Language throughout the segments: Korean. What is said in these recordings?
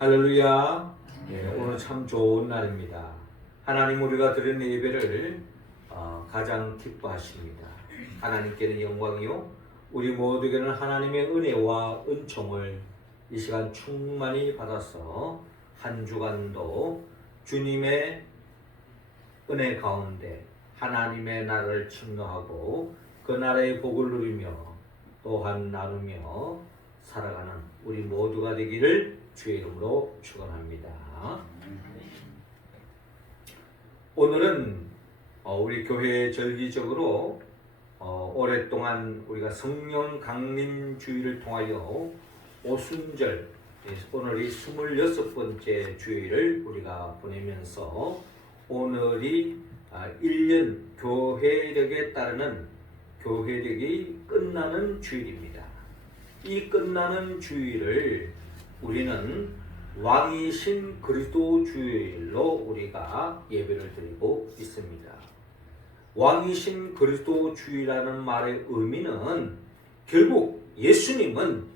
할렐루야. 오늘 참 좋은 날입니다. 하나님 우리가 드리는 예배를 가장 기뻐하십니다. 하나님께는 영광이요 우리 모두에게는 하나님의 은혜와 은총을 이 시간 충만히 받아서 한 주간도 주님의 은혜 가운데 하나님의 나라를 침노하고 그 나라의 복을 누리며 또한 나누며 살아가는 우리 모두가 되기를 주의 이름으로 축원합니다. 오늘은 우리 교회 절기적으로 오랫동안 우리가 성령 강림 주일을 통하여 오순절, 오늘이 26번째 주일을 우리가 보내면서 오늘이 1년 교회력에 따르는 교회력이 끝나는 주일입니다. 이 끝나는 주일을 우리는 왕이신 그리스도 주일로 우리가 예배를 드리고 있습니다. 왕이신 그리스도 주일이라는 말의 의미는 결국 예수님은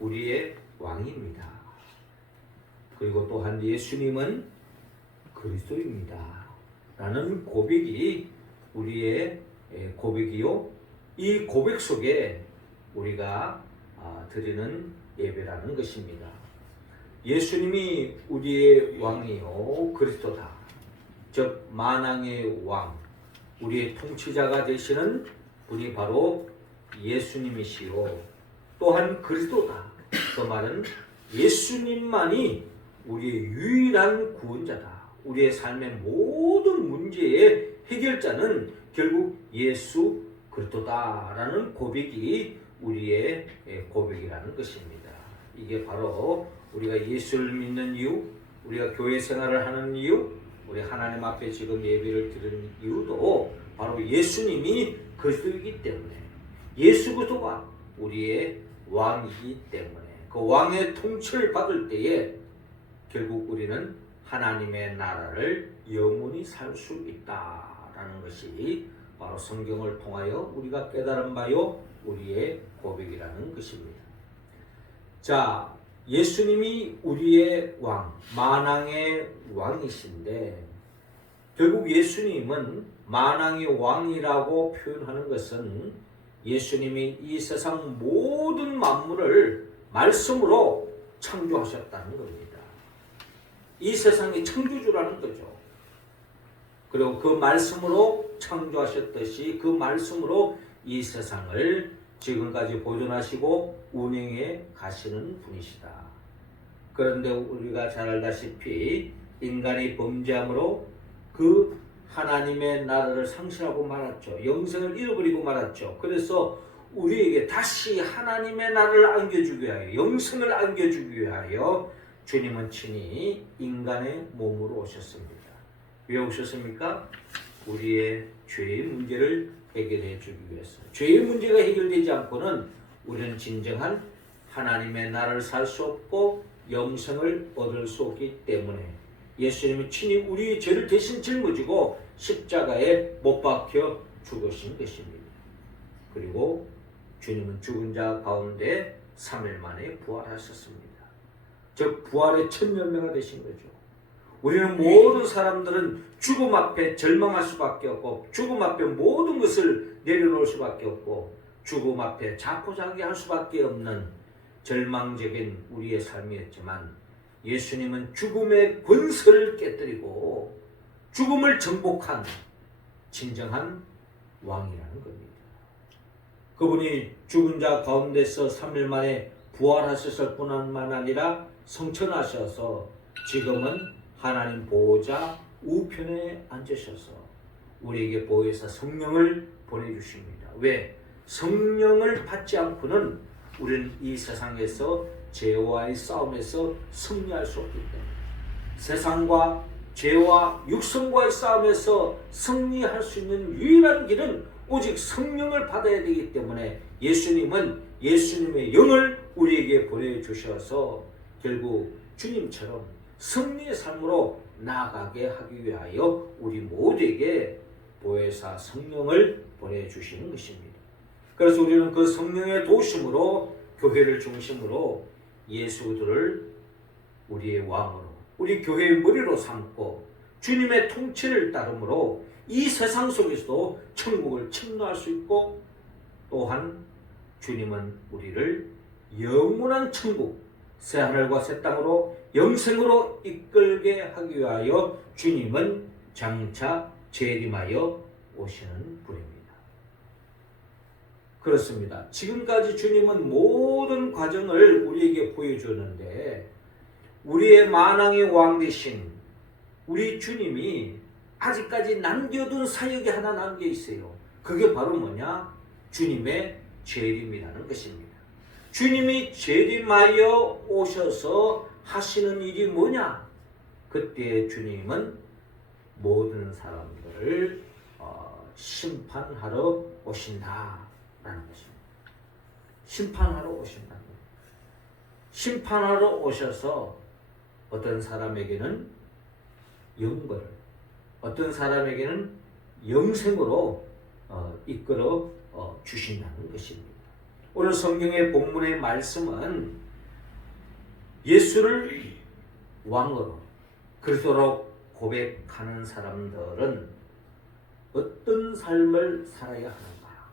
우리의 왕입니다. 그리고 또한 예수님은 그리스도입니다. 라는 고백이 우리의 고백이요. 이 고백 속에 우리가 드리는 예배라는 것입니다. 예수님이 우리의 왕이요 그리스도다. 즉 만왕의 왕, 우리의 통치자가 되시는 분이 바로 예수님이시요 또한 그리스도다. 그 말은 예수님만이 우리의 유일한 구원자다. 우리의 삶의 모든 문제의 해결자는 결국 예수 그리스도다라는 고백이 우리의 고백이라는 것입니다. 이게 바로 우리가 예수를 믿는 이유, 우리가 교회 생활을 하는 이유, 우리 하나님 앞에 지금 예배를 드리는 이유도 바로 예수님이 그리스도이기 때문에, 예수 그리스도가 우리의 왕이기 때문에, 그 왕의 통치를 받을 때에 결국 우리는 하나님의 나라를 영원히 살 수 있다라는 것이 바로 성경을 통하여 우리가 깨달은 바요 우리의 고백이라는 것입니다. 자, 예수님이 우리의 왕, 만왕의 왕이신데 결국 예수님은 만왕의 왕이라고 표현하는 것은 예수님이 이 세상 모든 만물을 말씀으로 창조하셨다는 겁니다. 이 세상의 창조주라는 거죠. 그리고 그 말씀으로 창조하셨듯이 그 말씀으로 이 세상을 지금까지 보존하시고 운영해 가시는 분이시다. 그런데 우리가 잘 알다시피 인간이 범죄함으로 그 하나님의 나라를 상실하고 말았죠. 영생을 잃어버리고 말았죠. 그래서 우리에게 다시 하나님의 나라를 안겨주기 위하여, 영생을 안겨주기 위하여 주님은 친히 인간의 몸으로 오셨습니다. 왜 오셨습니까? 우리의 죄의 문제를 해결해 주기 위해서. 죄의 문제가 해결되지 않고는 우리는 진정한 하나님의 나라를 살 수 없고 영생을 얻을 수 없기 때문에 예수님이 친히 우리의 죄를 대신 짊어지고 십자가에 못 박혀 죽으신 것입니다. 그리고 주님은 죽은 자 가운데 3일 만에 부활하셨습니다. 즉 부활의 첫 열매가 되신 거죠. 우리는 모든 사람들은 죽음 앞에 절망할 수밖에 없고 죽음 앞에 모든 것을 내려놓을 수밖에 없고 죽음 앞에 자포자기할 수밖에 없는 절망적인 우리의 삶이었지만 예수님은 죽음의 권세를 깨뜨리고 죽음을 정복한 진정한 왕이라는 겁니다. 그분이 죽은 자 가운데서 3일 만에 부활하셨을 뿐만 아니라 성천하셔서 지금은 하나님 보호자 우편에 앉으셔서 우리에게 보혜사 성령을 보내주십니다. 왜? 성령을 받지 않고는 우리는 이 세상에서 죄와의 싸움에서 승리할 수 없기 때문에, 세상과 죄와 육성과의 싸움에서 승리할 수 있는 유일한 길은 오직 성령을 받아야 되기 때문에 예수님은 예수님의 영을 우리에게 보내주셔서 결국 주님처럼 승리의 삶으로 나아가게 하기 위하여 우리 모두에게 보혜사 성령을 보내주시는 것입니다. 그래서 우리는 그 성령의 도심으로 교회를 중심으로 예수들을 우리의 왕으로, 우리 교회의 머리로 삼고 주님의 통치를 따름으로 이 세상 속에서도 천국을 침노할 수 있고, 또한 주님은 우리를 영원한 천국, 새하늘과 새 땅으로 영생으로 이끌게 하기 위하여 주님은 장차 재림하여 오시는 분입니다. 그렇습니다. 지금까지 주님은 모든 과정을 우리에게 보여주었는데, 우리의 만왕의 왕 되신 우리 주님이 아직까지 남겨둔 사역이 하나 남겨 있어요. 그게 바로 뭐냐? 주님의 재림이라는 것입니다. 주님이 재림하여 오셔서 하시는 일이 뭐냐? 그때 주님은 모든 사람들을 심판하러 오신다라는 것입니다. 심판하러 오신다는 거예요. 심판하러 오셔서 어떤 사람에게는 영벌을, 어떤 사람에게는 영생으로 이끌어 주신다는 것입니다. 오늘 성경의 본문의 말씀은 예수를 왕으로 그리스도로 고백하는 사람들은 어떤 삶을 살아야 하는가?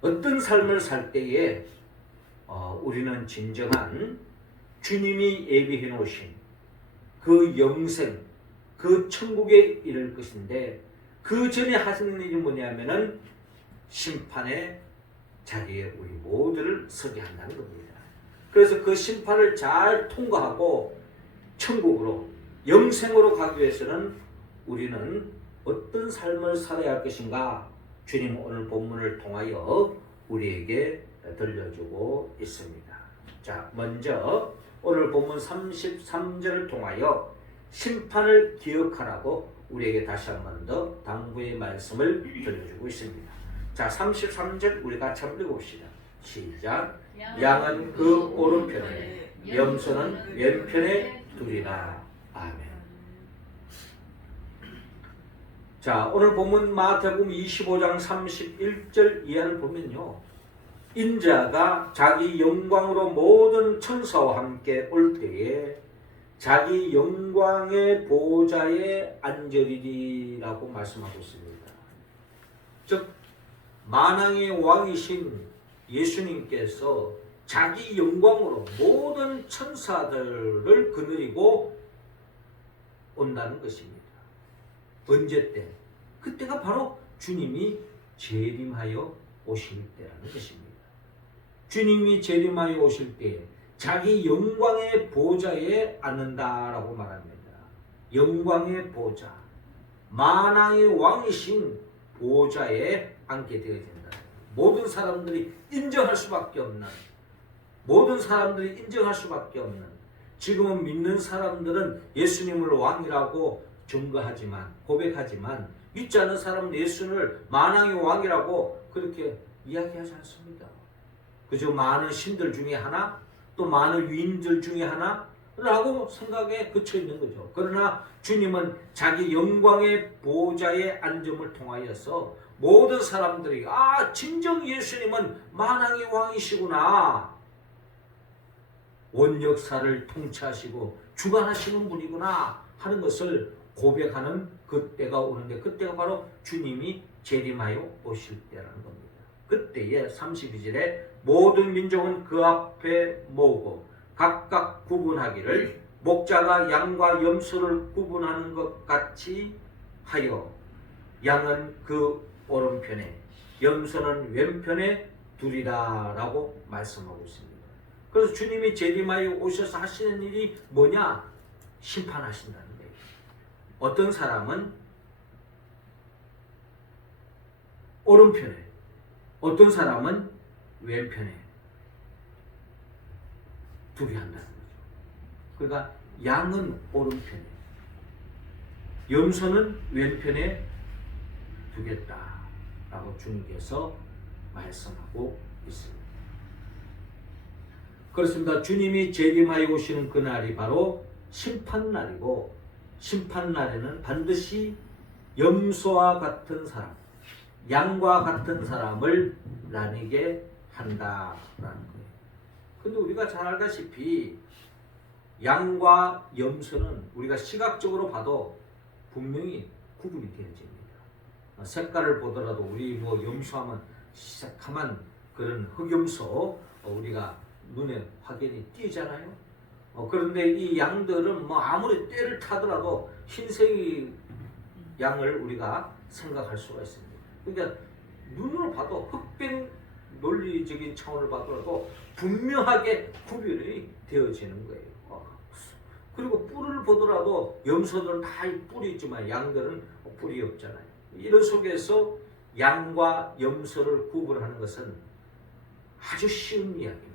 어떤 삶을 살 때에 우리는 진정한 주님이 예비해 놓으신 그 영생, 그 천국에 이를 것인데, 그 전에 하시는 일이 뭐냐면은 심판에 자기의 우리 모두를 서게 한다는 겁니다. 그래서 그 심판을 잘 통과하고 천국으로, 영생으로 가기 위해서는 우리는 어떤 삶을 살아야 할 것인가? 주님 오늘 본문을 통하여 우리에게 들려주고 있습니다. 자, 먼저 오늘 본문 33절을 통하여 심판을 기억하라고 우리에게 다시 한 번 더 당부의 말씀을 들려주고 있습니다. 자, 33절 우리 같이 한번 읽어봅시다. 시작. 양은 그 오른편에, 염소는 왼편에 두리라. 아멘. 자, 오늘 본문 마태복음 25장 31절 이하를 보면요, 인자가 자기 영광으로 모든 천사와 함께 올 때에 자기 영광의 보좌에 앉으리라고 말씀하고 있습니다. 즉 만왕의 왕이신 예수님께서 자기 영광으로 모든 천사들을 거느리고 온다는 것입니다. 언제 때? 그때가 바로 주님이 재림하여 오실 때라는 것입니다. 주님이 재림하여 오실 때 자기 영광의 보좌에 앉는다라고 말합니다. 영광의 보좌, 만왕의 왕이신 보좌에 앉게 되어진다. 모든 사람들이 인정할 수밖에 없는, 모든 사람들이 인정할 수밖에 없는, 지금은 믿는 사람들은 예수님을 왕이라고 증거하지만, 고백하지만 믿지 않는 사람은 예수를 만왕의 왕이라고 그렇게 이야기하지 않습니다. 그저 많은 신들 중에 하나, 또 많은 위인들 중에 하나라고 생각에 그쳐 있는 거죠. 그러나 주님은 자기 영광의 보좌에 앉음을 통하여서 모든 사람들이 진정 예수님은 만왕의 왕이시구나, 온 역사를 통치하시고 주관하시는 분이구나 하는 것을 고백하는 그때가 오는데, 그때가 바로 주님이 재림하여 오실 때라는 겁니다. 그때에 32절에 모든 민족은 그 앞에 모으고 각각 구분하기를 목자가 양과 염소를 구분하는 것 같이 하여 양은 그 오른편에, 염소는 왼편에 두리라 라고 말씀하고 있습니다. 그래서 주님이 재림하여 오셔서 하시는 일이 뭐냐? 심판하신다는 거예요. 어떤 사람은 오른편에, 어떤 사람은 왼편에 두게 한다는 거죠. 그러니까 양은 오른편에, 염소는 왼편에 두겠다라고 주님께서 말씀하고 있습니다. 그렇습니다. 주님이 재림하여 오시는 그날이 바로 심판날이고, 심판날에는 반드시 염소와 같은 사람, 양과 같은 사람을 나뉘게 한다라는 거예요. 근데 우리가 잘 알다시피 양과 염소는 우리가 시각적으로 봐도 분명히 구분이 되어집니다. 색깔을 보더라도 우리 뭐 염소하면 새카만 그런 흑염소 우리가 눈에 확연히 띄잖아요. 그런데 이 양들은 뭐 아무리 때를 타더라도 흰색이 양을 우리가 생각할 수가 있습니다. 그러니까 눈으로 봐도 흑백 논리적인 차원을 봐더라도 분명하게 구별이 되어지는 거예요. 그리고 뿔을 보더라도 염소들은 다 뿔이 있지만 양들은 뿔이 없잖아요. 이런 속에서 양과 염소를 구분하는 것은 아주 쉬운 이야기입니다.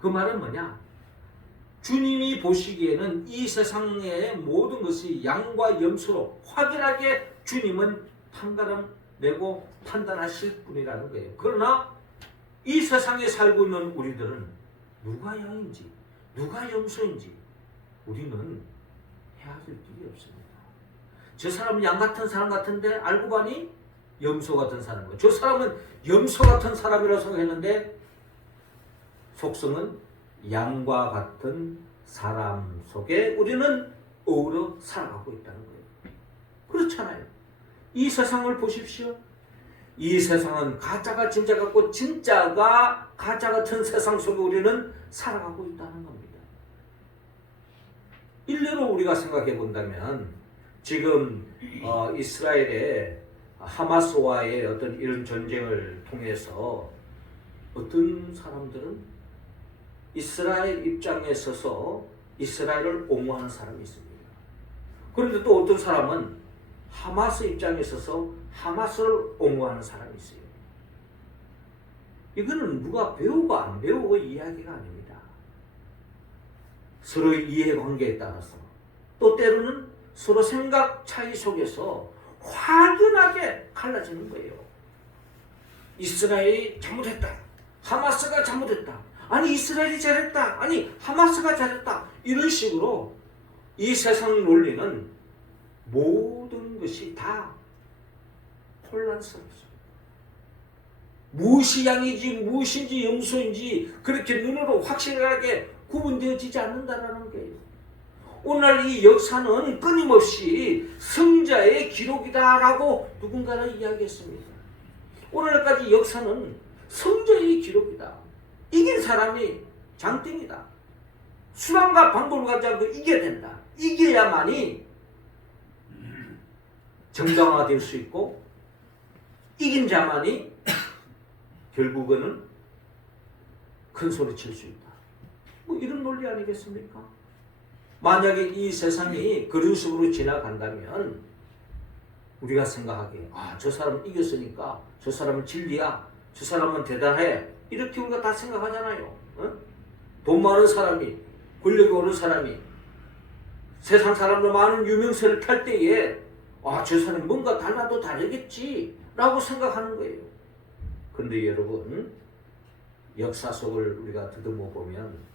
그 말은 뭐냐? 주님이 보시기에는 이 세상의 모든 것이 양과 염소로 확연하게 주님은 판가름 내고 판단하실 분이라는 거예요. 그러나 이 세상에 살고 있는 우리들은 누가 양인지 누가 염소인지 우리는 헤아릴 길이 없습니다. 저 사람은 양 같은 사람 같은데 알고 보니 염소 같은 사람이고, 저 사람은 염소 같은 사람이라고 생각했는데 속성은 양과 같은 사람 속에 우리는 어우러 살아가고 있다는 거예요. 그렇잖아요. 이 세상을 보십시오. 이 세상은 가짜가 진짜 같고 진짜가 가짜 같은 세상 속에 우리는 살아가고 있다는 겁니다. 일례로 우리가 생각해 본다면 지금 이스라엘의 하마스와의 어떤 이런 전쟁을 통해서 어떤 사람들은 이스라엘 입장에 서서 이스라엘을 옹호하는 사람이 있습니다. 그런데 또 어떤 사람은 하마스 입장에 서서 하마스를 옹호하는 사람이 있어요. 이거는 누가 배우고 안 배우고 이야기가 아닙니다. 서로의 이해관계에 따라서 또 때로는 서로 생각 차이 속에서 확연하게 갈라지는 거예요. 이스라엘이 잘못했다. 하마스가 잘못했다. 아니 이스라엘이 잘했다. 아니 하마스가 잘했다. 이런 식으로 이 세상 논리는 모든 것이 다 혼란스럽습니다. 무엇이 양이지 무엇인지 염소인지 그렇게 눈으로 확실하게 구분되어지지 않는다는 거예요. 오늘 이 역사는 끊임없이 승자의 기록이다라고 누군가는 이야기했습니다. 오늘까지 역사는 승자의 기록이다. 이긴 사람이 장땡이다. 수단과 방법을 가지 않고 이겨야 된다. 이겨야만이 정당화될 수 있고 이긴 자만이 결국은 큰 소리 칠 수 있다. 뭐 이런 논리 아니겠습니까? 만약에 이 세상이 그런 식으로 지나간다면 우리가 생각하기에 저 사람은 이겼으니까 저 사람은 진리야. 저 사람은 대단해. 이렇게 우리가 다 생각하잖아요. 돈 많은 사람이 권력이 오른 사람이 세상 사람들 많은 유명세를 탈 때에 저 사람이 뭔가 달라도 다르겠지 라고 생각하는 거예요. 그런데 여러분 역사 속을 우리가 더듬어 보면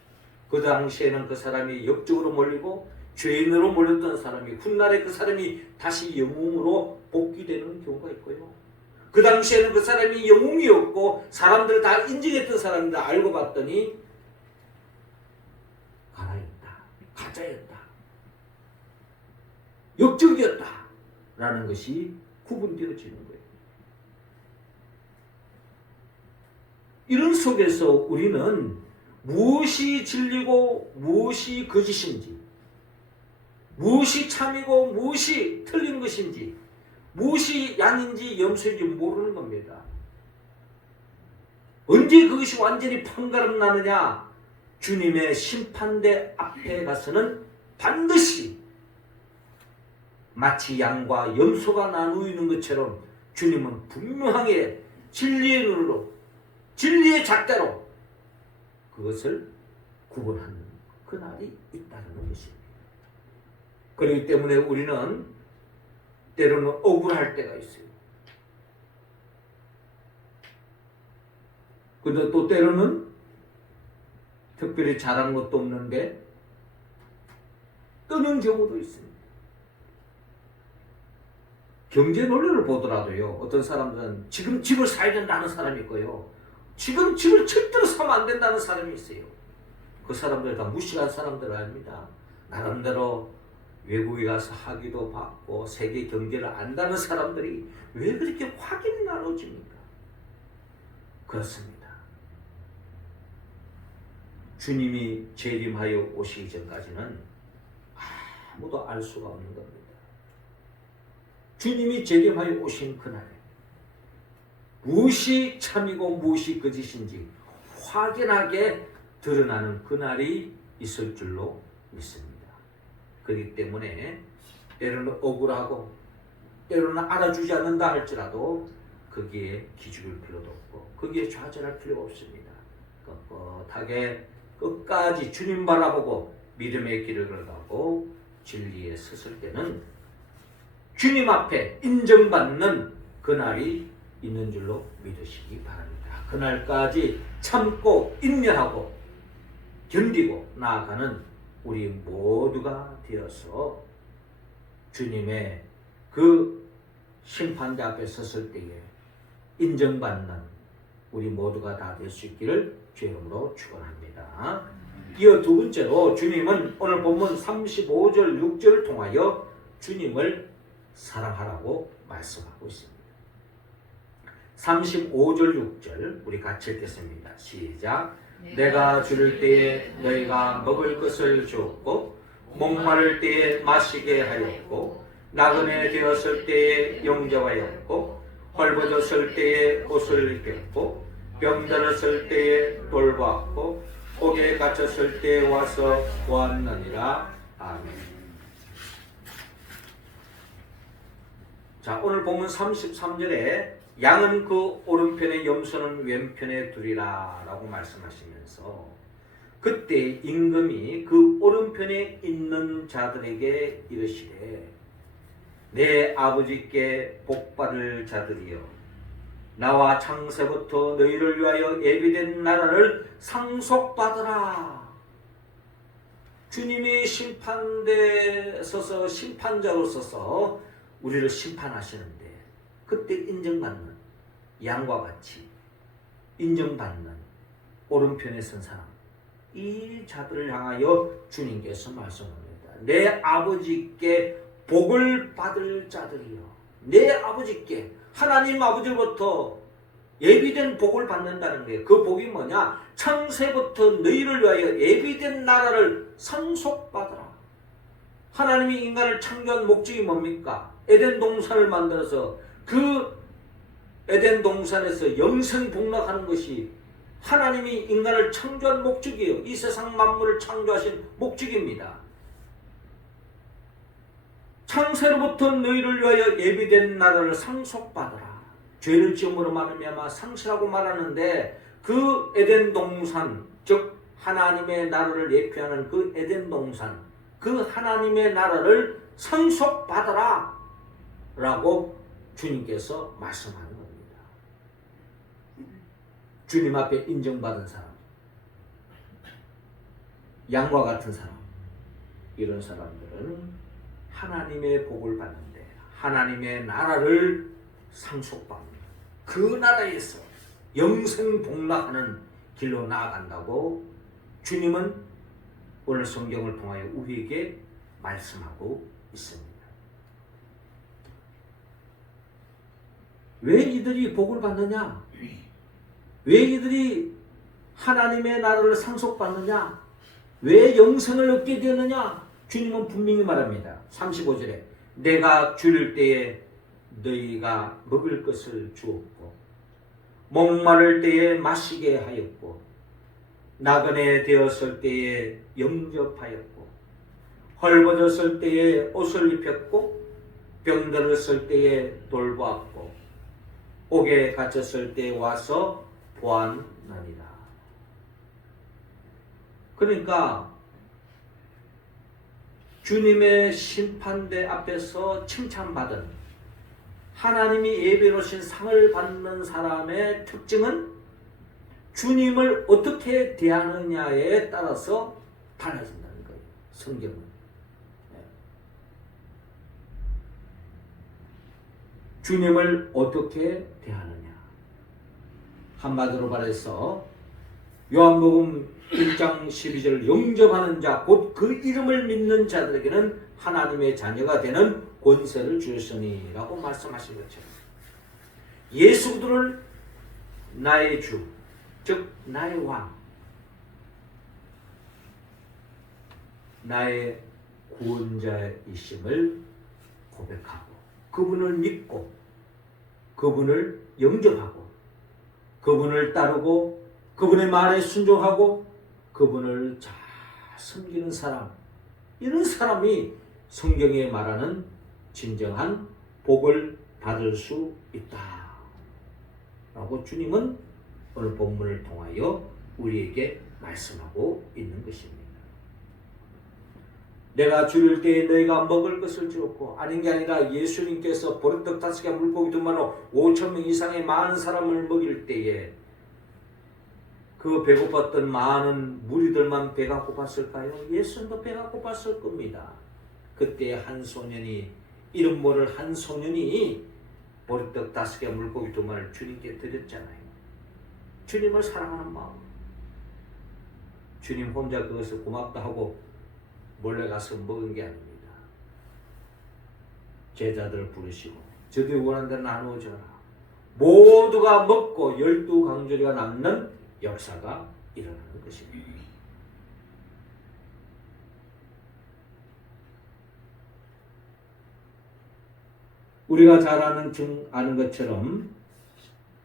그 당시에는 그 사람이 역적으로 몰리고 죄인으로 몰렸던 사람이 훗날에 그 사람이 다시 영웅으로 복귀되는 경우가 있고요. 그 당시에는 그 사람이 영웅이었고 사람들 다 인정했던 사람인데 알고 봤더니 가라였다. 가짜였다. 역적이었다. 라는 것이 구분되어지는 거예요. 이런 속에서 우리는 무엇이 진리고 무엇이 거짓인지, 무엇이 참이고 무엇이 틀린 것인지, 무엇이 양인지 염소인지 모르는 겁니다. 언제 그것이 완전히 판가름 나느냐? 주님의 심판대 앞에 가서는 반드시 마치 양과 염소가 나누이는 것처럼 주님은 분명하게 진리의 눈으로 진리의 잣대로 그것을 구분하는 그날이 있다는 것입니다. 그렇기 때문에 우리는 때로는 억울할 때가 있어요. 근데 또 때로는 특별히 잘한 것도 없는데 뜨는 경우도 있습니다. 경제 논리를 보더라도요. 어떤 사람들은 지금 집을 사야 된다는 사람이 있고요. 지금 집을 절대로 사면 안 된다는 사람이 있어요. 그 사람들 다 무식한 사람들 아닙니다. 나름대로 외국에 가서 학위도 받고 세계 경제를 안다는 사람들이 왜 그렇게 확연히 나눠집니까? 그렇습니다. 주님이 재림하여 오시기 전까지는 아무도 알 수가 없는 겁니다. 주님이 재림하여 오신 그날에 무엇이 참이고 무엇이 거짓인지 확연하게 드러나는 그날이 있을 줄로 믿습니다. 그렇기 때문에 때로는 억울하고 때로는 알아주지 않는다 할지라도 거기에 기죽을 필요도 없고 거기에 좌절할 필요가 없습니다. 뻣뻣하게 끝까지 주님 바라보고 믿음의 길을 걸어가고 진리에 섰을 때는 주님 앞에 인정받는 그날이 있는 줄로 믿으시기 바랍니다. 그날까지 참고 인내하고 견디고 나아가는 우리 모두가 되어서 주님의 그 심판대 앞에 섰을 때에 인정받는 우리 모두가 다 될 수 있기를 주의 이름으로 축원합니다. 이어 두 번째로 주님은 오늘 본문 35절 6절을 통하여 주님을 사랑하라고 말씀하고 있습니다. 35절 6절 우리 같이 읽겠습니다. 시작. 내가 줄일 때에 너희가 먹을 것을 주었고 목마를 때에 마시게 하였고 나그네 되었을 때에 영접하였고 헐벗었을 때에 옷을 입혔고 병들었을 때에 돌보았고 옥에 갇혔을 때에 와서 보았느니라. 아멘. 자, 오늘 본문 33절에 양은 그 오른편에 염소는 왼편에 두리라 라고 말씀하시면서 그때 임금이 그 오른편에 있는 자들에게 이르시되 내 아버지께 복받을 자들이여 나와 창세부터 너희를 위하여 예비된 나라를 상속받으라. 주님이 심판대에 서서 심판자로 서서 우리를 심판하시는데 그때 인정받는 양과 같이 인정받는 오른편에 선 사람 이 자들을 향하여 주님께서 말씀합니다. 내 아버지께 복을 받을 자들이요. 내 아버지께 하나님 아버지로부터 예비된 복을 받는다는 거예요. 그 복이 뭐냐? 창세부터 너희를 위하여 예비된 나라를 상속받으라. 하나님이 인간을 창조한 목적이 뭡니까? 에덴 동산을 만들어서 그 에덴 동산에서 영생복락하는 것이 하나님이 인간을 창조한 목적이에요. 이 세상 만물을 창조하신 목적입니다. 창세로부터 너희를 위하여 예비된 나라를 상속받으라. 죄를 지음으로 말미암아 상실하고 말하는데 그 에덴 동산, 즉 하나님의 나라를 예표하는 그 에덴 동산, 그 하나님의 나라를 상속받으라 라고 주님께서 말씀하는 겁니다. 주님 앞에 인정받은 사람, 양과 같은 사람, 이런 사람들은 하나님의 복을 받는데 하나님의 나라를 상속받는 그 나라에서 영생복락하는 길로 나아간다고 주님은 오늘 성경을 통하여 우리에게 말씀하고 있습니다. 왜 이들이 복을 받느냐? 왜 이들이 하나님의 나라를 상속받느냐? 왜 영생을 얻게 되느냐? 주님은 분명히 말합니다. 35절에 내가 줄일 때에 너희가 먹을 것을 주었고 목마를 때에 마시게 하였고 나그네 되었을 때에 영접하였고 헐벗었을 때에 옷을 입혔고 병들었을 때에 돌보았고 옥에 갇혔을 때에 와서 보았느니라. 그러니까 주님의 심판대 앞에서 칭찬받은 하나님이 예비로신 상을 받는 사람의 특징은 주님을 어떻게 대하느냐에 따라서 달라진다는 거예요. 성경은. 주님을 어떻게 대하느냐. 한마디로 말해서 요한복음 1장 12절 영접하는 자 곧 그 이름을 믿는 자들에게는 하나님의 자녀가 되는 권세를 주셨으니 라고 말씀하신 것처럼 예수 그리스도를 나의 주, 즉 나의 왕, 나의 구원자이심을 고백하고 그분을 믿고 그분을 영접하고 그분을 따르고 그분의 말에 순종하고 그분을 잘 섬기는 사람, 이런 사람이 성경에 말하는 진정한 복을 받을 수 있다 라고 주님은 오늘 본문을 통하여 우리에게 말씀하고 있는 것입니다. 내가 줄일 때에 너희가 먹을 것을 주었고, 아닌 게 아니라 예수님께서 보리떡 5개 물고기 2마리로 5,000명 이상의 많은 사람을 먹일 때에 그 배고팠던 많은 무리들만 배가 고팠을까요? 예수님도 배가 고팠을 겁니다. 그때 한 소년이, 이름 모를 한 소년이 보리떡 5개 물고기 2마리를 주님께 드렸잖아요. 주님을 사랑하는 마음, 주님 혼자 그것을 고맙다 하고 몰래 가서 먹은 게 아닙니다. 제자들을 부르시고 저들이 원하는 대로 나누어줘라. 모두가 먹고 12강조리가 남는 역사가 일어나는 것입니다. 우리가 잘 아는 것처럼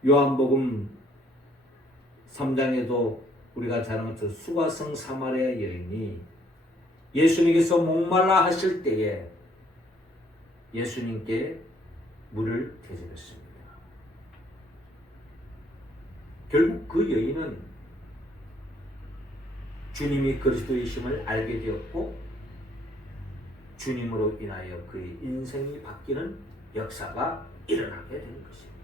요한복음 3장에도 우리가 잘 아는 것처럼 수가성 사마리아 여인이 예수님께서 목말라 하실 때에 예수님께 물을 대접했습니다. 결국 그 여인은 주님이 그리스도이심을 알게 되었고 주님으로 인하여 그의 인생이 바뀌는 역사가 일어나게 되는 것입니다.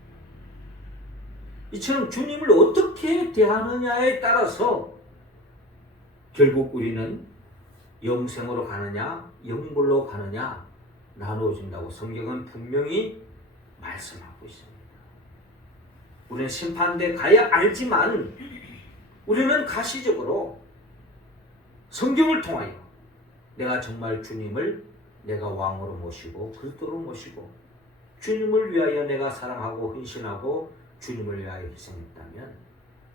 이처럼 주님을 어떻게 대하느냐에 따라서 결국 우리는 영생으로 가느냐 영불로 가느냐 나누어진다고 성경은 분명히 말씀하고 있습니다. 우리는 심판대 가야 알지만 우리는 가시적으로 성경을 통하여 내가 정말 주님을 내가 왕으로 모시고 그리스도로 모시고 주님을 위하여 내가 사랑하고 헌신하고 주님을 위하여 희생했다면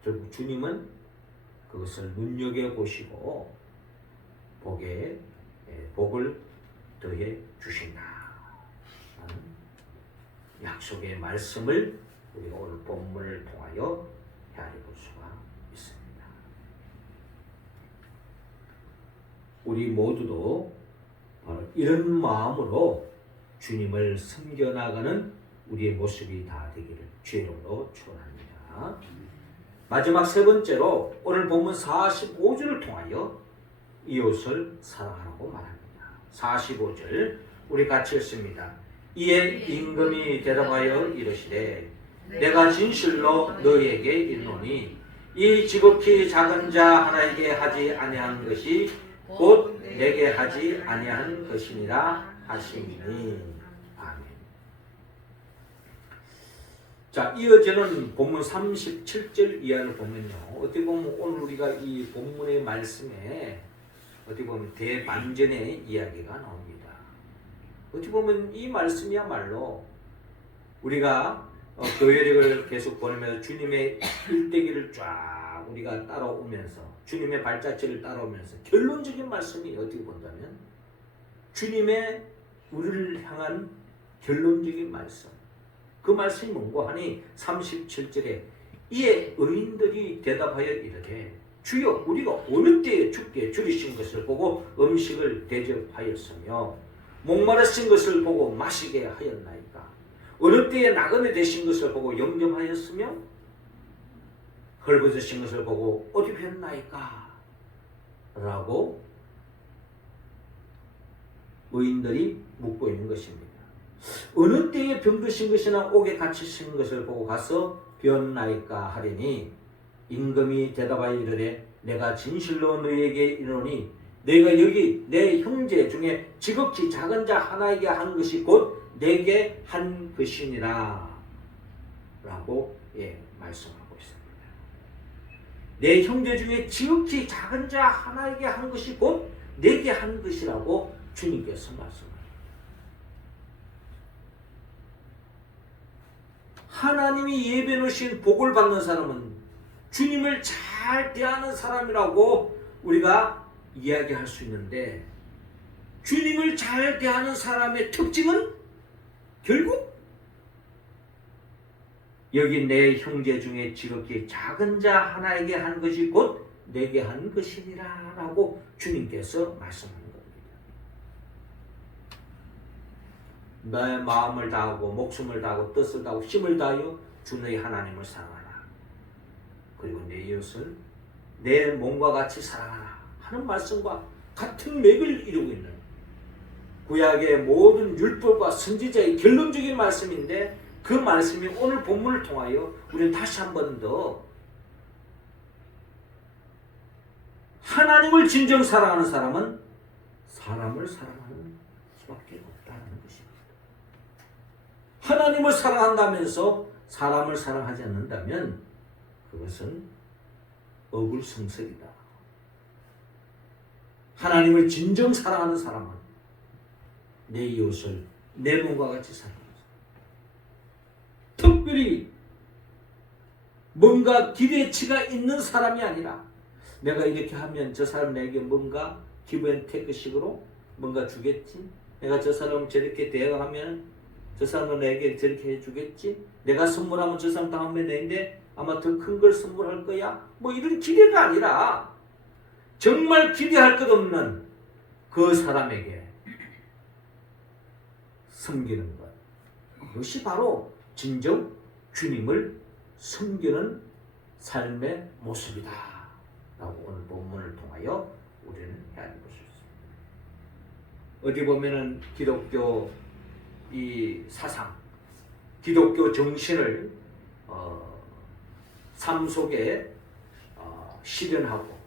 결국 주님은 그것을 눈여겨보시고 복을 더해 주신다. 약속의 말씀을 우리가 오늘 본문을 통하여 헤아려 볼 수가 있습니다. 우리 모두도 바로 이런 마음으로 주님을 섬겨나가는 우리의 모습이 다 되기를 주의 이름으로 축원합니다. 마지막 세 번째로 오늘 본문 45절을 통하여 이웃을 사랑하라고 말합니다. 45절 우리 같이 읽습니다. 이에 임금이 대답하여 이르시되 내가 진실로 너희에게 이르노니 이 지극히 작은 자 하나에게 하지 아니한 것이 곧 내게 하지 아니한 것이니라 하시니. 아멘. 자, 이어지는 본문 37절 이하를 보면요, 어떻게 보면 오늘 우리가 이 본문의 말씀에 어떻게 보면 대반전의 이야기가 나옵니다. 어떻게 보면 이 말씀이야말로 우리가 교회력을 계속 보내면서 주님의 일대기를 쫙 우리가 따라오면서 주님의 발자취를 따라오면서 결론적인 말씀이 어떻게 본다면 주님의 우리를 향한 결론적인 말씀, 그 말씀이 뭔고 하니 37절에 이에 의인들이 대답하여 이르되 주여 우리가 어느 때에 주께 줄이신 것을 보고 음식을 대접하였으며 목마르신 것을 보고 마시게 하였나이까? 어느 때에 나그네 되신 것을 보고 영접하였으며 헐벗으신 것을 보고 어디 뵀나이까? 라고 의인들이 묻고 있는 것입니다. 어느 때에 병드신 것이나 옥에 갇히신 것을 보고 가서 배웠나이까 하리니 임금이 대답하여 이르되 내가 진실로 너희에게 이르노니 내가 여기 내 형제 중에 지극히 작은 자 하나에게 한 것이 곧 내게 한 것이니라 라고 말씀하고 있습니다. 내 형제 중에 지극히 작은 자 하나에게 한 것이 곧 내게 한 것이라고 주님께서 말씀하십니다. 하나님이 예배 놓으신 복을 받는 사람은 주님을 잘 대하는 사람이라고 우리가 이야기할 수 있는데, 주님을 잘 대하는 사람의 특징은 결국 여기 내 형제 중에 지극히 작은 자 하나에게 한 것이 곧 내게 한 것이니라 라고 주님께서 말씀하는 겁니다. 너의 마음을 다하고 목숨을 다하고 뜻을 다하고 힘을 다하여 주 너희 하나님을 사랑하라. 그리고 내 이웃을 내 몸과 같이 사랑하라 하는 말씀과 같은 맥을 이루고 있는 구약의 모든 율법과 선지자의 결론적인 말씀인데, 그 말씀이 오늘 본문을 통하여 우리는 다시 한 번 더 하나님을 진정 사랑하는 사람은 사람을 사랑하는 수밖에 없다는 것입니다. 하나님을 사랑한다면서 사람을 사랑하지 않는다면 그것은 어불성설이다. 하나님을 진정 사랑하는 사람은 내 이웃을 내 몸과 같이 사랑하는 사람. 특별히 뭔가 기대치가 있는 사람이 아니라 내가 이렇게 하면 저 사람 내게 뭔가 기브앤테이크식으로 뭔가 주겠지. 내가 저 사람 저렇게 대응하면 저 사람은 내게 저렇게 해주겠지. 내가 선물하면 저 사람 다음에 내인데 아마 더 큰 걸 선물할 거야. 뭐 이런 기대가 아니라 정말 기대할 것 없는 그 사람에게 섬기는 것. 그것이 바로 진정 주님을 섬기는 삶의 모습이다 라고 오늘 본문을 통하여 우리는 해야 될 것입니다. 어디 보면은 기독교 이 사상, 기독교 정신을 삶 속에 실현하고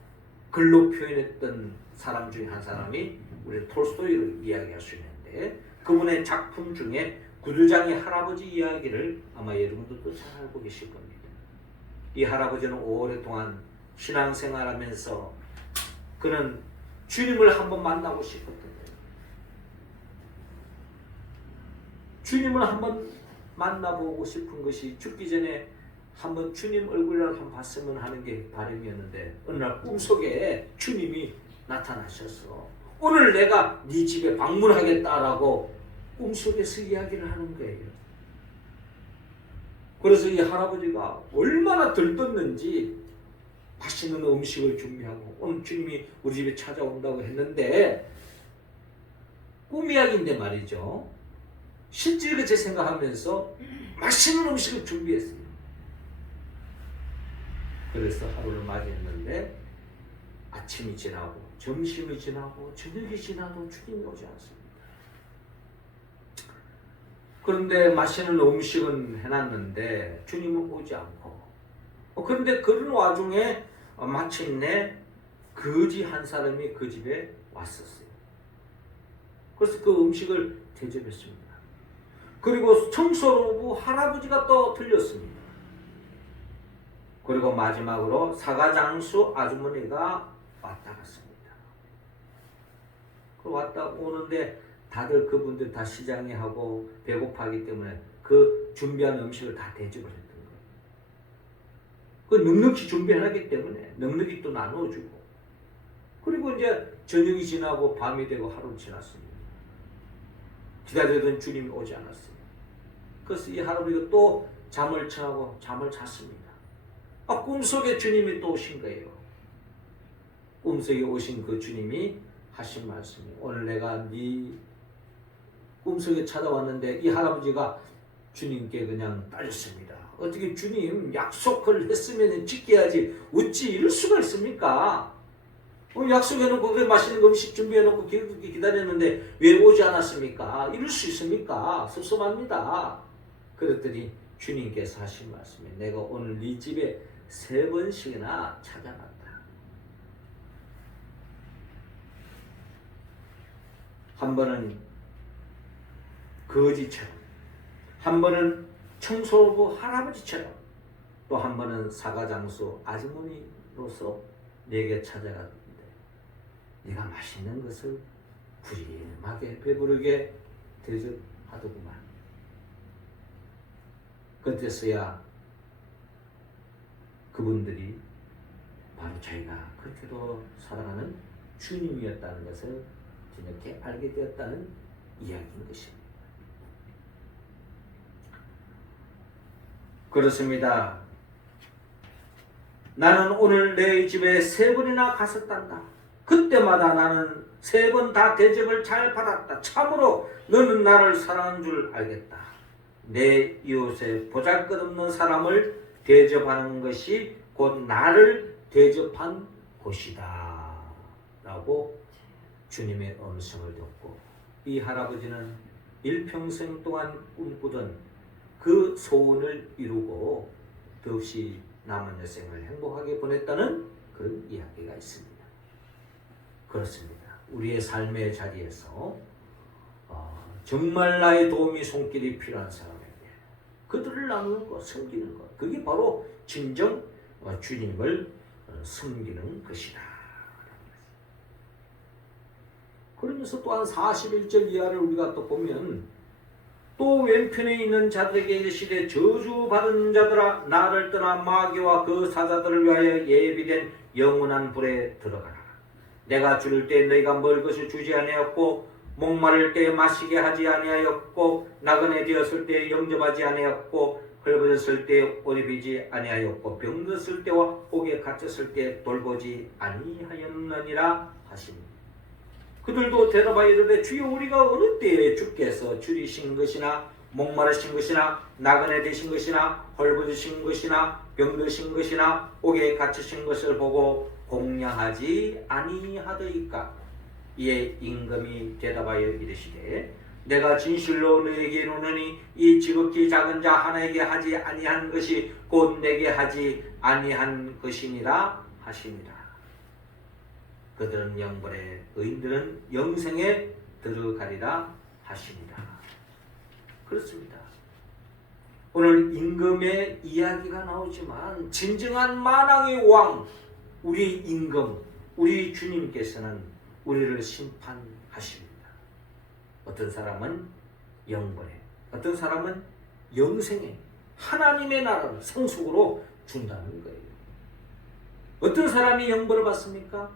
글로 표현했던 사람 중에 한 사람이 우리 톨스토이를 이야기할 수 있는데, 그분의 작품 중에 구두장의 할아버지 이야기를 아마 여러분들도 잘 알고 계실 겁니다. 이 할아버지는 오랫동안 신앙생활하면서 그는 주님을 한번 만나고 싶었던 거예요. 주님을 한번 만나보고 싶은 것이 죽기 전에 한번 주님 얼굴을 한번 봤으면 하는 게 바람이었는데, 어느 날 꿈속에 주님이 나타나셔서 오늘 내가 네 집에 방문하겠다라고 꿈속에서 이야기를 하는 거예요. 그래서 이 할아버지가 얼마나 들떴는지 맛있는 음식을 준비하고 오늘 주님이 우리 집에 찾아온다고 했는데, 꿈 이야기인데 말이죠. 실제로 그렇게 생각하면서 맛있는 음식을 준비했어요. 그래서 하루를 맞이했는데 아침이 지나고 점심이 지나고 저녁이 지나도 주님이 오지 않습니다. 그런데 맛있는 음식은 해놨는데 주님은 오지 않고, 그런데 그런 와중에 마침내 거지 한 사람이 그 집에 왔었어요. 그래서 그 음식을 대접했습니다. 그리고 청소부 할아버지가 또 들렸습니다. 그리고 마지막으로 사가장수 아주머니가 왔다 갔습니다. 왔다 오는데 다들 그분들 다 시장에 하고 배고파하기 때문에 그 준비한 음식을 다 대접을 했던 거예요. 그 넉넉히 준비하기 때문에 넉넉히 또 나눠주고, 그리고 이제 저녁이 지나고 밤이 되고 하루 지났습니다. 기다리던 주님이 오지 않았습니다. 그래서 이 할아버지가 또 잠을 청하고 잠을 잤습니다. 꿈속에 주님이 또 오신 거예요. 꿈속에 오신 그 주님이 하신 말씀이, 오늘 내가 네 꿈속에 찾아왔는데, 이 할아버지가 주님께 그냥 따졌습니다. 어떻게 주님 약속을 했으면 지켜야지 어찌 이럴 수가 있습니까? 약속해놓고 그 맛있는 음식 준비해놓고 기다렸는데 왜 오지 않았습니까? 이럴 수 있습니까? 섭섭합니다. 그랬더니 주님께서 하신 말씀이, 내가 오늘 네 집에 3번씩이나 찾아갔다. 한 번은 거지처럼, 한 번은 청소부 할아버지처럼, 또 한 번은 사가장수 아주머니 사람으로서 내게 찾아갔는데 네가 맛있는 것을 푸짐하게 배부르게 대접하더구만. 그때서야 그분들이 바로 자기가 그렇게도 사랑하는 주님이었다는 것을 뒤늦게 알게 되었다는 이야기인 것입니다. 그렇습니다. 나는 오늘 내 집에 3번이나 갔었단다. 그때마다 나는 3번 다 대접을 잘 받았다. 참으로 너는 나를 사랑한 줄 알겠다. 내 이웃에 보잘것없는 사람을 대접하는 것이 곧 나를 대접한 곳이다 라고 주님의 음성을 듣고 이 할아버지는 일평생 동안 꿈꾸던 그 소원을 이루고 더없이 남은 여생을 행복하게 보냈다는 그런 이야기가 있습니다. 그렇습니다. 우리의 삶의 자리에서 정말 나의 도움이 손길이 필요한 사람에게 그들을 나누는 것, 섬기는 것, 그게 바로 진정 주님을 섬기는 것이다. 그러면서 또한 41절 이하를 우리가 또 보면 또 왼편에 있는 자들에게 이르시되 저주받은 자들아 나를 떠나 마귀와 그 사자들을 위하여 예비된 영원한 불에 들어가라. 내가 줄일 때 너희가 먹을 것을 주지 아니하였고 목마를 때 마시게 하지 아니하였고 나그네 되었을 때 영접하지 아니하였고 헐벗었을 때 옷 입히지 아니하였고 병들었을 때와 옥에 갇혔을 때 돌보지 아니하였느니라 하시니 그들도 대답하여 이르되 주여 우리가 어느 때에 주께서 줄이신 것이나 목마르신 것이나 나그네 되신 것이나 헐벗으신 것이나 병드신 것이나 옥에 갇히신 것을 보고 공양하지 아니하더이까. 이에 임금이 대답하여 이르시되 내가 진실로 너에게 이르노니 이 지극히 작은 자 하나에게 하지 아니한 것이 곧 내게 하지 아니한 것이니라 하시니라. 그들은 영벌에 의인들은 영생에 들어가리라 하시니라. 그렇습니다. 오늘 임금의 이야기가 나오지만 진정한 만왕의 왕 우리 임금 우리 주님께서는 우리를 심판하십니다. 어떤 사람은 영벌에 어떤 사람은 영생에 하나님의 나라를 상속으로 준다는 거예요. 어떤 사람이 영벌을 받습니까?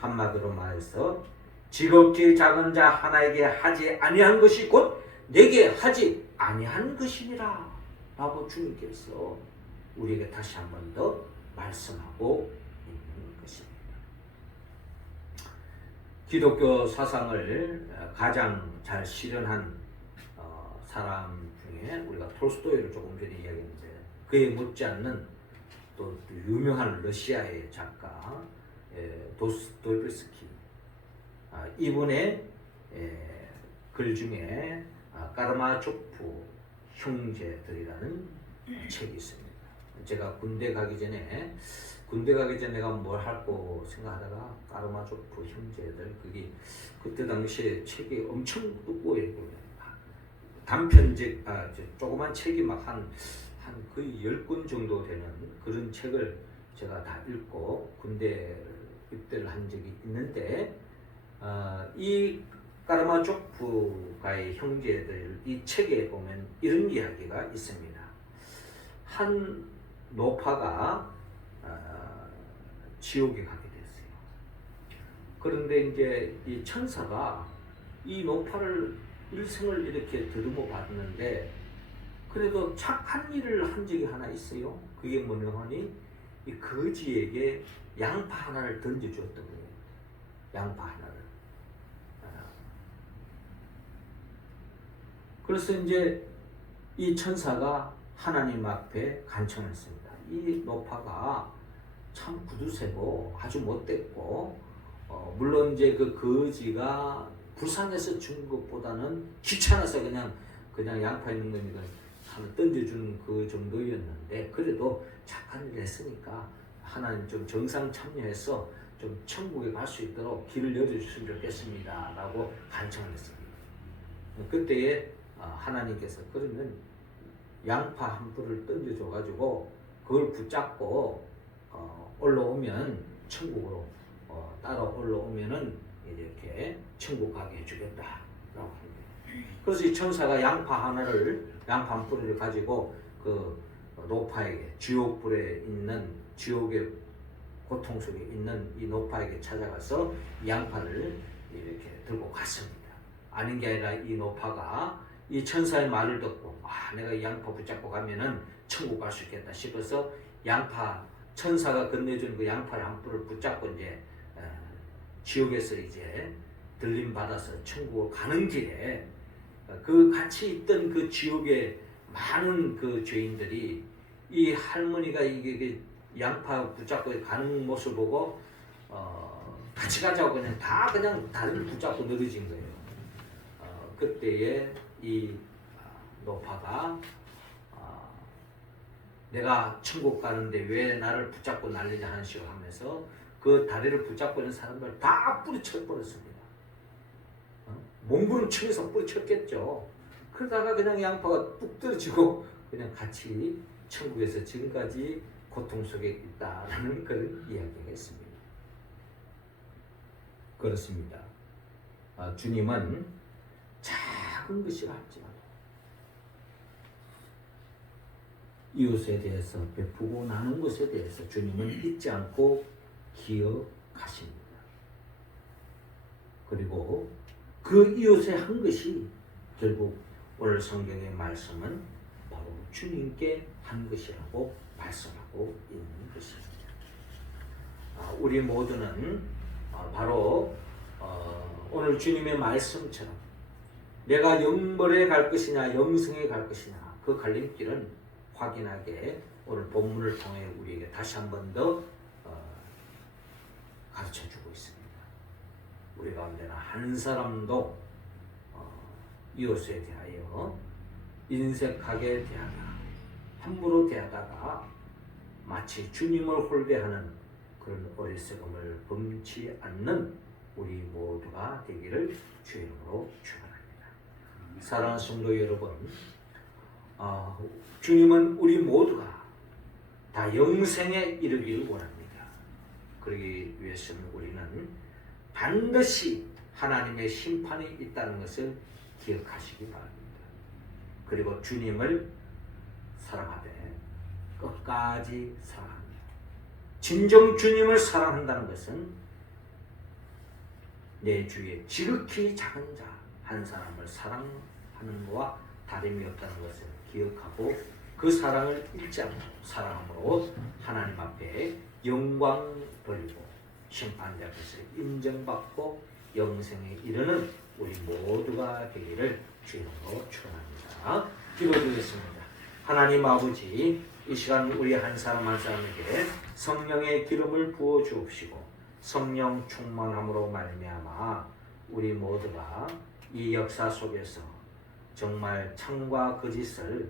한마디로 말해서 지극히 작은 자 하나에게 하지 아니한 것이 곧 내게 하지 아니한 것이니라 라고 주님께서 우리에게 다시 한 번 더 말씀하고 있는 것입니다. 기독교 사상을 가장 잘 실현한 사람 중에 우리가 톨스토이를 조금 전에 이야기했는데 그에 못지않는 또 유명한 러시아의 작가 도스토옙스키 이분의 글 중에 까라마초프 형제들이라는 책이 있습니다. 제가 군대 가기 전에 내가 뭘 할고 생각하다가 까라마초프 형제들 그때 당시에 책이 엄청 두꺼워요. 단편집 조그만 책이 막 한 거의 10권 정도 되는 그런 책을 제가 다 읽고 군대 입대를 한 적이 있는데 이 까라마초프가의 형제들 이 책에 보면 이런 이야기가 있습니다. 한 노파가 지옥에 가게 됐어요. 그런데 이제 이 천사가 이 노파를 일생을 이렇게 더듬어 봤는데 그래도 착한 일을 한 적이 하나 있어요. 그게 뭐냐 하니 이 거지에게 양파 하나를 던져주었던 거예요. 양파 하나를. 그래서 이제 이 천사가 하나님 앞에 간청했습니다. 이 노파가 참 구두쇠고 아주 못됐고 물론 이제 그 거지가 불쌍해서 준 것보다는 귀찮아서 그냥 양파 있는 거니까 하나 던져주는 그 정도였는데 그래도 착한 일을 했으니까 하나님 좀 정상 참여해서 좀 천국에 갈 수 있도록 길을 열어주셨으면 좋겠습니다 라고 간청을 했습니다. 그때에 하나님께서 그러면 양파 한 뿔을 던져줘 가지고 그걸 붙잡고 올라오면 천국으로 따라 올라오면은 이렇게 천국 가게 해주겠다라고 합니다. 그래서 이 천사가 양파 한 뿌리를 가지고 그 노파에게 지옥불에 있는 지옥의 고통 속에 있는 이 노파에게 찾아가서 양파를 이렇게 들고 갔습니다. 아닌 게 아니라 이 노파가 이 천사의 말을 듣고 내가 이 양파 붙잡고 가면은 천국 갈 수 있겠다 싶어서 천사가 건네준 그 양파를 한 뿔을 붙잡고 이제 지옥에서 이제 들림 받아서 천국으로 가는 길에 그 같이 있던 그 지옥의 많은 그 죄인들이 이 할머니가 이게 양파 붙잡고 가는 모습을 보고 같이 가자고 그냥 다리를 붙잡고 늘어진 거예요. 그때에 이 노파가 내가 천국 가는데 왜 나를 붙잡고 난리냐 하는 식으로 하면서 그 다리를 붙잡고 있는 사람들 다 뿌리쳐 버렸습니다. 몸부림치면서 뿌리쳤겠죠. 그러다가 그냥 양파가 뚝 떨어지고 그냥 같이 천국에서 지금까지 고통 속에 있다라는 그런 이야기가 있습니다. 그렇습니다. 주님은 작은 것이라 할지라도 이웃에 대해서 베푸고 나눈 것에 대해서 주님은 잊지 않고 기억하십니다. 그리고 그 이웃에 한 것이 결국 오늘 성경의 말씀은 바로 주님께 한 것이라고 말씀하고 있는 것입니다. 우리 모두는 바로 오늘 주님의 말씀처럼 내가 영벌에 갈 것이냐 영생에 갈 것이냐 그 갈림길은 확인하게 오늘 본문을 통해 우리에게 다시 한 번 더 가르쳐주고 있습니다. 우리 가운데는 한 사람도 이웃에 대하여 인색하게 대하다, 함부로 대하다가 마치 주님을 홀배하는 그런 어리석음을 범치 않는 우리 모두가 되기를 주의 이름으로 축원합니다. 사랑하는 성도 여러분, 주님은 우리 모두가 다 영생에 이르기를 원합니다. 그러기 위해서는 우리는 반드시 하나님의 심판이 있다는 것을 기억하시기 바랍니다. 그리고 주님을 사랑하되 끝까지 사랑합니다. 진정 주님을 사랑한다는 것은 내 주위에 지극히 작은 자 한 사람을 사랑하는 것과 다름이 없다는 것을 기억하고 그 사랑을 잊지 않고 사랑함으로 하나님 앞에 영광 돌리고 심판대 앞에서 인정받고 영생에 이르는 우리 모두가 되기를 주님으로 축원합니다. 기도드리겠습니다. 하나님 아버지, 이 시간 우리 한 사람 한 사람에게 성령의 기름을 부어 주옵시고 성령 충만함으로 말미암아 우리 모두가 이 역사 속에서 정말 참과 거짓을,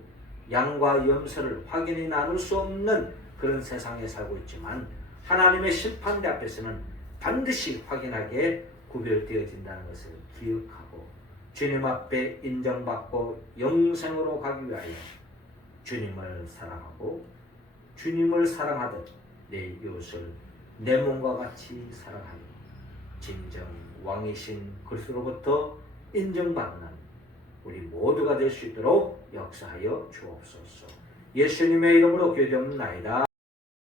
양과 염소를 확연히 나눌 수 없는 그런 세상에 살고 있지만 하나님의 심판대 앞에서는 반드시 확연하게 구별되어진다는 것을 기억하고 주님 앞에 인정받고 영생으로 가기 위하여 주님을 사랑하고 주님을 사랑하듯 내 이웃을 내 몸과 같이 사랑하여 진정 왕이신 그리스도로부터 인정받는 우리 모두가 될 수 있도록 역사하여 주옵소서. 예수님의 이름으로 기도드립니다.